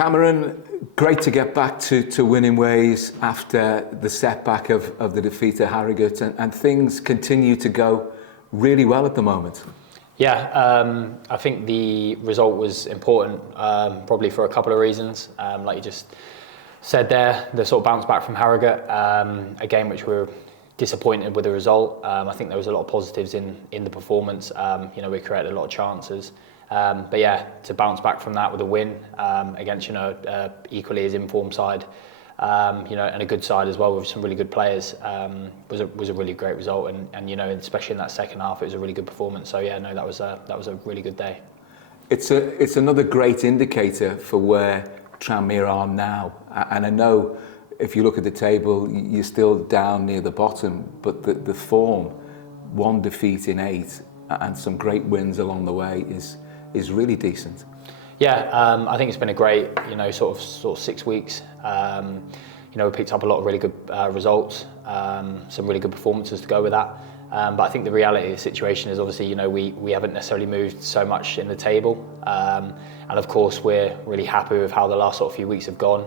Cameron, great to get back to winning ways after the setback of the defeat at Harrogate, and things continue to go really well at the moment. Yeah, I think the result was important, probably for a couple of reasons. Like you just said there, the sort of bounce back from Harrogate, a game which we were disappointed with the result. I think there was a lot of positives in the performance. We created a lot of chances. But yeah, to bounce back from that with a win against, equally as informed side, and a good side as well with some really good players, was a really great result. And especially in that second half, it was a really good performance. So yeah, no, that was a really good day. It's another great indicator for where Tranmere are now. And I know if you look at the table, you're still down near the bottom, but the form, one defeat in 8 and some great wins along the way is really decent. Yeah, I think it's been a great, sort of 6 weeks. We picked up a lot of really good results, some really good performances to go with that. But I think the reality of the situation is obviously, we haven't necessarily moved so much in the table. And of course, we're really happy with how the last sort of few weeks have gone.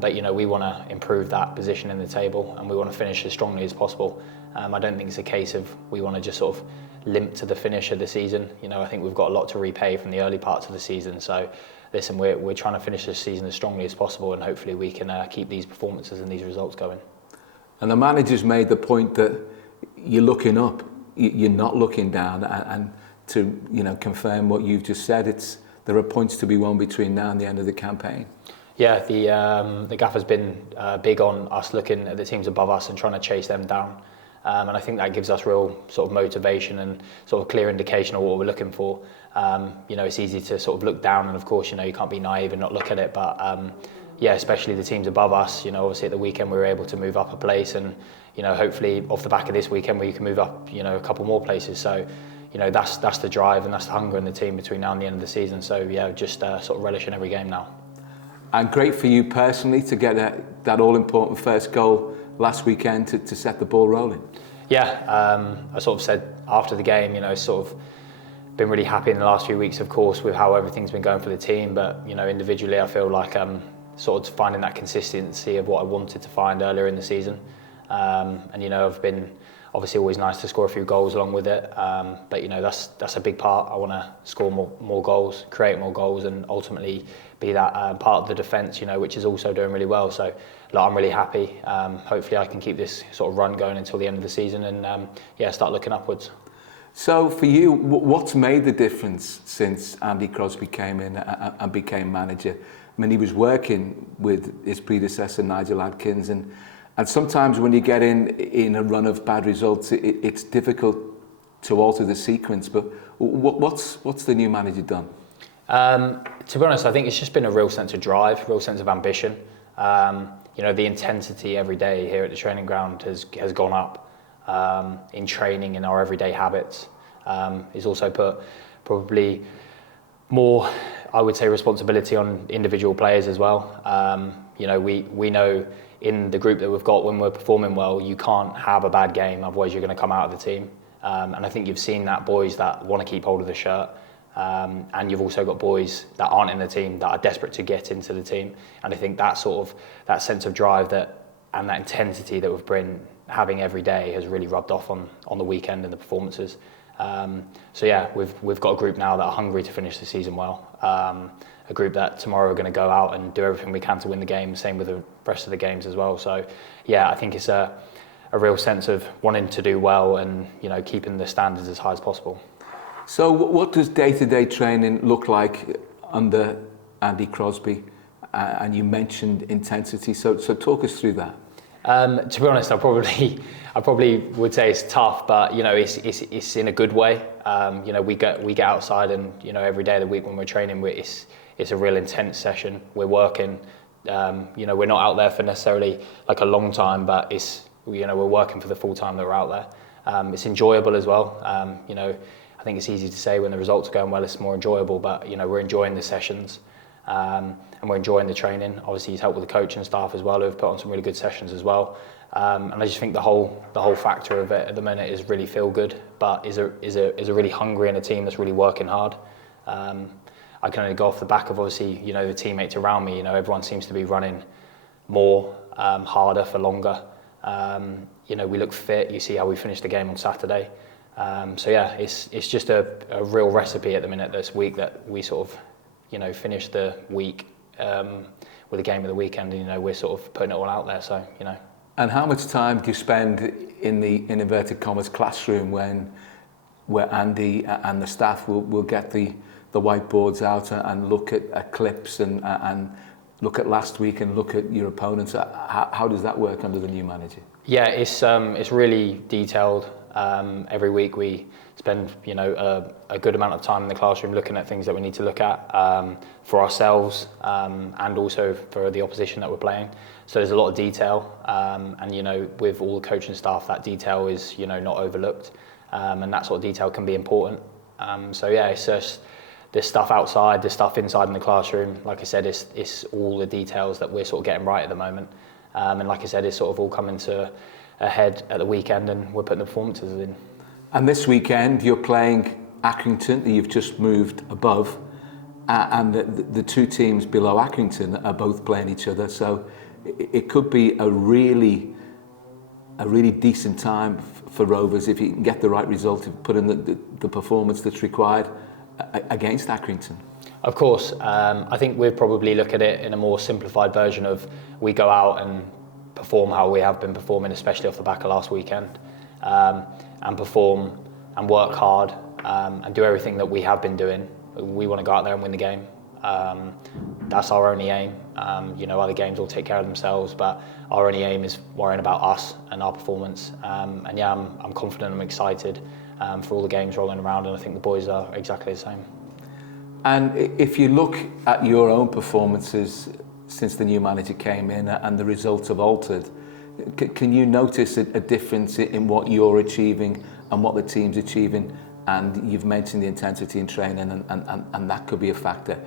But we want to improve that position in the table, and we want to finish as strongly as possible. I don't think it's a case of we want to just sort of limp to the finish of the season. I think we've got a lot to repay from the early parts of the season. So listen, we're trying to finish this season as strongly as possible, and hopefully we can keep these performances and these results going. And the manager's made the point that you're looking up, you're not looking down, and to confirm what you've just said, there are points to be won between now and the end of the campaign. Yeah, the gaffer's been big on us looking at the teams above us and trying to chase them down. And I think that gives us real sort of motivation and sort of clear indication of what we're looking for. It's easy to sort of look down, and of course, you can't be naive and not look at it. But yeah, especially the teams above us, obviously at the weekend we were able to move up a place, and hopefully off the back of this weekend we can move up, a couple more places. So that's the drive and that's the hunger in the team between now and the end of the season. So yeah, just sort of relish in every game now. And great for you personally to get that all-important first goal last weekend to set the ball rolling. Yeah, I sort of said after the game, sort of been really happy in the last few weeks, of course, with how everything's been going for the team. But individually, I feel like sort of finding that consistency of what I wanted to find earlier in the season. And I've been obviously always nice to score a few goals along with it. But that's a big part. I want to score more goals, create more goals, and ultimately be that part of the defence, which is also doing really well. So I'm really happy. Hopefully I can keep this sort of run going until the end of the season, and start looking upwards. So for you, what's made the difference since Andy Crosby came in and became manager? I mean, he was working with his predecessor, Nigel Adkins, and sometimes when you get in a run of bad results, it's difficult to alter the sequence. But what's the new manager done? To be honest, I think it's just been a real sense of drive, real sense of ambition. The intensity every day here at the training ground has gone up in training, in our everyday habits. He's also put probably more, I would say, responsibility on individual players as well. We know in the group that we've got, when we're performing well, you can't have a bad game, otherwise you're going to come out of the team. And I think you've seen that boys that want to keep hold of the shirt. And you've also got boys that aren't in the team that are desperate to get into the team. And I think that sense of drive and that intensity that we've been having every day has really rubbed off on the weekend and the performances. So yeah, we've got a group now that are hungry to finish the season well. A group that tomorrow are going to go out and do everything we can to win the game. Same with the rest of the games as well. So yeah, I think it's a real sense of wanting to do well and keeping the standards as high as possible. So what does day-to-day training look like under Andy Crosby? And you mentioned intensity, so talk us through that. To be honest, I probably would say it's tough, but it's in a good way. We get outside, and every day of the week when we're training, it's a real intense session. We're working. We're not out there for necessarily like a long time, but we're working for the full time that we're out there. It's enjoyable as well. I think it's easy to say when the results are going well, it's more enjoyable, but we're enjoying the sessions, and we're enjoying the training. Obviously, he's helped with the coach and staff as well, who've put on some really good sessions as well. And I just think the whole factor of it at the minute is really feel good, but is a really hungry and a team that's really working hard. I can only go off the back of obviously, you know, the teammates around me. You know, everyone seems to be running more, harder for longer. You know, we look fit. You see how we finished the game on Saturday. So yeah, it's just a real recipe at the minute this week that we sort of, you know, finish the week with a game of the weekend, and you know, we're sort of putting it all out there. So you know. And how much time do you spend in the inverted commas classroom where Andy and the staff will get the whiteboards out and look at clips and look at last week and look at your opponents? How does that work under the new manager? Yeah, it's really detailed. Every week we spend, you know, a good amount of time in the classroom looking at things that we need to look at for ourselves and also for the opposition that we're playing. So there's a lot of detail, and you know, with all the coaching staff, that detail is, you know, not overlooked, and that sort of detail can be important. So yeah, it's just there's stuff outside, there's stuff inside in the classroom. Like I said, it's all the details that we're sort of getting right at the moment, and like I said, it's sort of all coming to ahead at the weekend, and we're putting the performances in. And this weekend you're playing Accrington, that you've just moved above, and the two teams below Accrington are both playing each other, so it could be a really decent time for Rovers if you can get the right result, to put in the performance that's required against Accrington. Of course, I think we'd probably look at it in a more simplified version of we go out and perform how we have been performing, especially off the back of last weekend, and perform and work hard and do everything that we have been doing. We want to go out there and win the game. That's our only aim. You know, other games will take care of themselves, but our only aim is worrying about us and our performance. And yeah, I'm confident, I'm excited for all the games rolling around, and I think the boys are exactly the same. And if you look at your own performances since the new manager came in and the results have altered, can you notice a difference in what you're achieving and what the team's achieving? And you've mentioned the intensity in training, and that could be a factor.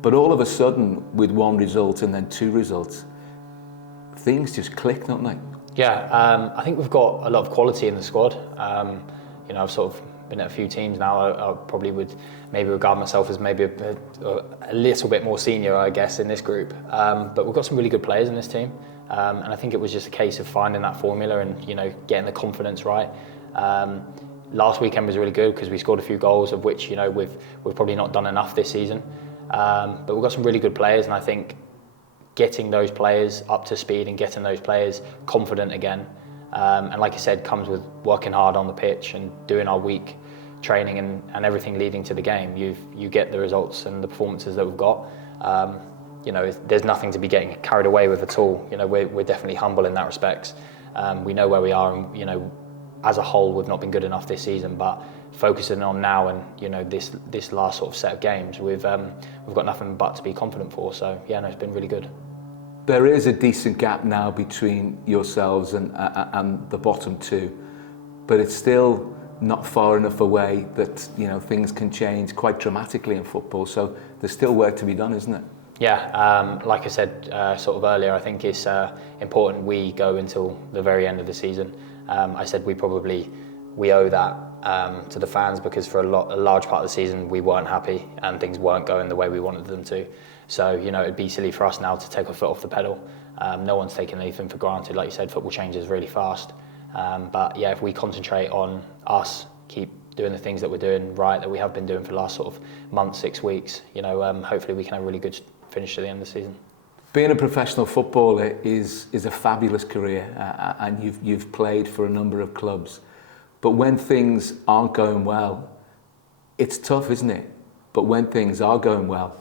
But all of a sudden, with one result and then two results, things just click, don't they? Yeah, I think we've got a lot of quality in the squad. You know, I've sort of been at a few teams now. I probably would maybe regard myself as maybe a little bit more senior, I guess, in this group. But we've got some really good players in this team, and I think it was just a case of finding that formula and, you know, getting the confidence right. Last weekend was really good because we scored a few goals, of which, you know, we've probably not done enough this season. But we've got some really good players, and I think getting those players up to speed and getting those players confident again, and like I said, comes with working hard on the pitch and doing our week training and everything leading to the game. You get the results and the performances that we've got. You know, there's nothing to be getting carried away with at all. You know, we're definitely humble in that respect. We know where we are, and you know, as a whole, we've not been good enough this season. But focusing on now and, you know, this last sort of set of games, we've got nothing but to be confident for. So yeah, no, it's been really good. There is a decent gap now between yourselves and the bottom two, but it's still not far enough away that, you know, things can change quite dramatically in football. So there's still work to be done, isn't it? Yeah, like I said sort of earlier, I think it's important we go until the very end of the season. I said we owe that to the fans, because for a large part of the season we weren't happy and things weren't going the way we wanted them to. So, you know, it'd be silly for us now to take our foot off the pedal. No one's taking anything for granted. Like you said, football changes really fast. But yeah, if we concentrate on us, keep doing the things that we're doing right, that we have been doing for the last sort of month, 6 weeks, you know, hopefully we can have a really good finish to the end of the season. Being a professional footballer is a fabulous career, and you've played for a number of clubs. But when things aren't going well, it's tough, isn't it? But when things are going well,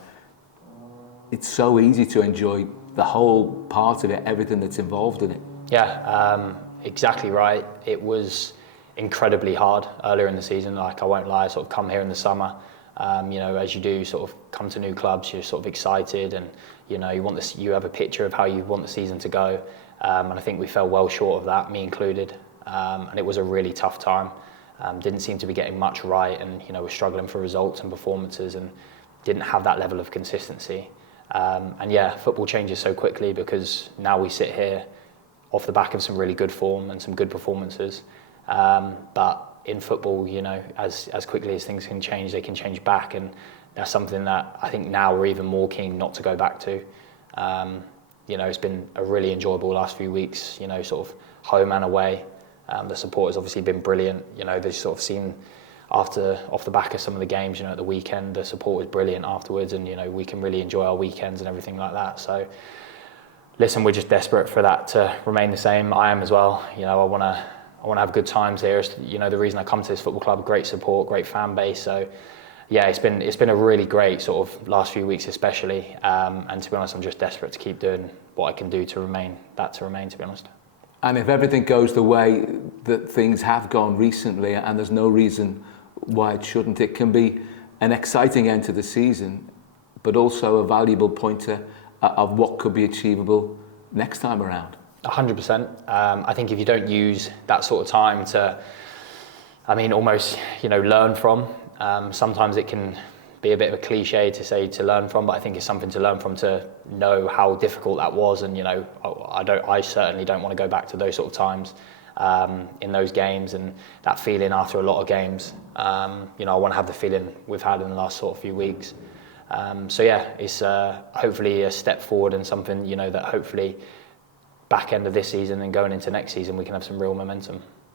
it's so easy to enjoy the whole part of it, everything that's involved in it. Yeah, exactly right. It was incredibly hard earlier in the season. Like, I won't lie, I sort of come here in the summer. You know, as you do sort of come to new clubs, you're sort of excited, and you know, you have a picture of how you want the season to go. And I think we fell well short of that, me included. And it was a really tough time. Didn't seem to be getting much right, and you know, we're struggling for results and performances, and didn't have that level of consistency. And yeah, football changes so quickly, because now we sit here off the back of some really good form and some good performances. But in football, you know, as quickly as things can change, they can change back, and that's something that I think now we're even more keen not to go back to. You know, it's been a really enjoyable last few weeks, you know, sort of home and away. The support has obviously been brilliant. You know, they've sort of seen off the back of some of the games, you know, at the weekend, the support was brilliant afterwards, and, you know, we can really enjoy our weekends and everything like that. So, listen, we're just desperate for that to remain the same. I am as well. You know, I want to have good times here. It's, you know, the reason I come to this football club, great support, great fan base. So, yeah, it's been a really great sort of last few weeks, especially. And to be honest, I'm just desperate to keep doing what I can do to remain, to be honest. And if everything goes the way that things have gone recently, and there's no reason why it shouldn't, it can be an exciting end to the season, but also a valuable pointer of what could be achievable next time around. 100%. I think if you don't use that sort of time to, I mean, almost, you know, learn from, sometimes it can be a bit of a cliche to say to learn from, but I think it's something to learn from, to know how difficult that was. And, you know, I certainly don't want to go back to those sort of times in those games, and that feeling after a lot of games. You know, I want to have the feeling we've had in the last sort of few weeks. So yeah, it's hopefully a step forward, and something, you know, that hopefully back end of this season and going into next season we can have some real momentum.